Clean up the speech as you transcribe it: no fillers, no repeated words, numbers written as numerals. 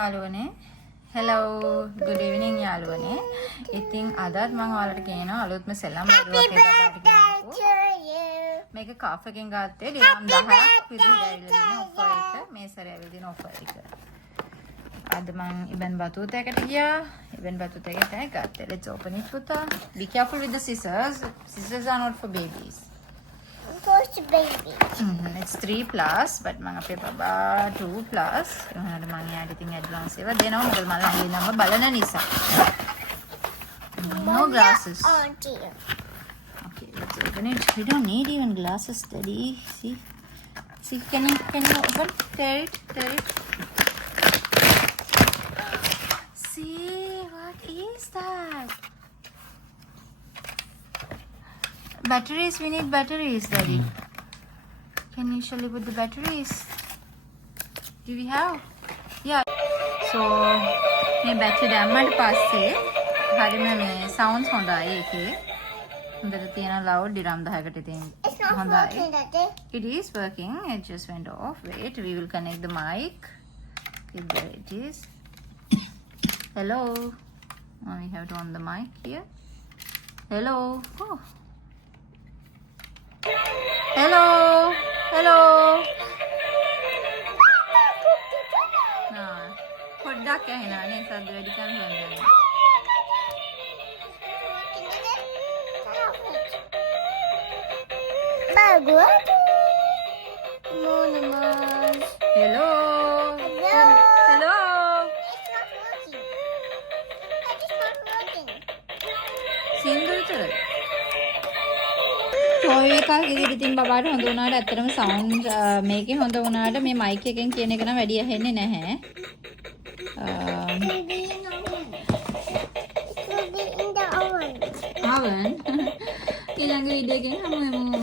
යාළුවනේ. Hello, good evening යාළුවනේ. ඉතින් අදත් මම ඔයාලට කියනවා අලුත්ම සෙල්ලම් බඩුවක් එකකට කියනවා. මේක කාෆ් එකෙන් ගත්තේ ඩිරම් 10ක් විදිහට ඇවිල්ලා තියෙන ඔෆර් එක. මේ සැරේ ඇවිල්ලා තියෙන ඔෆර් එක. අද මම ඉබන් බතුතේකට ගියා. ඉබන් බතුතේකට ගත්තේ. Let's open it පුතා. Be careful with the scissors. Scissors are not for babies. First baby. It's 3 plus, but මම අපේ බබා 2 plus. එහෙනම් මම යාට ඉතින් ඇඩ්වාන්ස් ඒවා දෙනවා මොකද මම ළඟින් නම බලන නිසා. No glasses. Auntie. Okay, let's open it. We don't need even glasses, Daddy. See? See, can you open? Tear it. See, what is that? Batteries, we need batteries, Daddy. Can you show me with the batteries? Do we have? Yeah. So, මේ battery දැම්මට පස්සේ හරියම මේ sounds හොඳයි ඒකේ. හොඳට තියෙන loud ඩිරම් 10කට ඉතින් It's not හොඳයි. working, Daddy. It is working. It just went off. Wait, we will connect the mic. Okay, there it is. Hello. Now we have to on the mic here. Hello. Oh. Hello. Nah. පොඩ්ඩක් ඇහෙනා නේ සද්ද වැඩි කරන්න ඕනේ. Bagus. Mama. Hello. Hello. Hello. It's not working. It's not working. සින්දු විතරයි. ටෝයි එකක් ඉදිරියට ඉතින් බබාට හොඳ වුණාට ඇත්තටම සවුන්ඩ් මේකේ හොඳ වුණාට මේ මයික් එකෙන් කියන එක නම් වැඩි ඇහෙන්නේ නැහැ. Maybe in the oven. It will be in the oven. ආවන් ඊළඟ වීඩියෝ එකෙන් හමු වෙමු.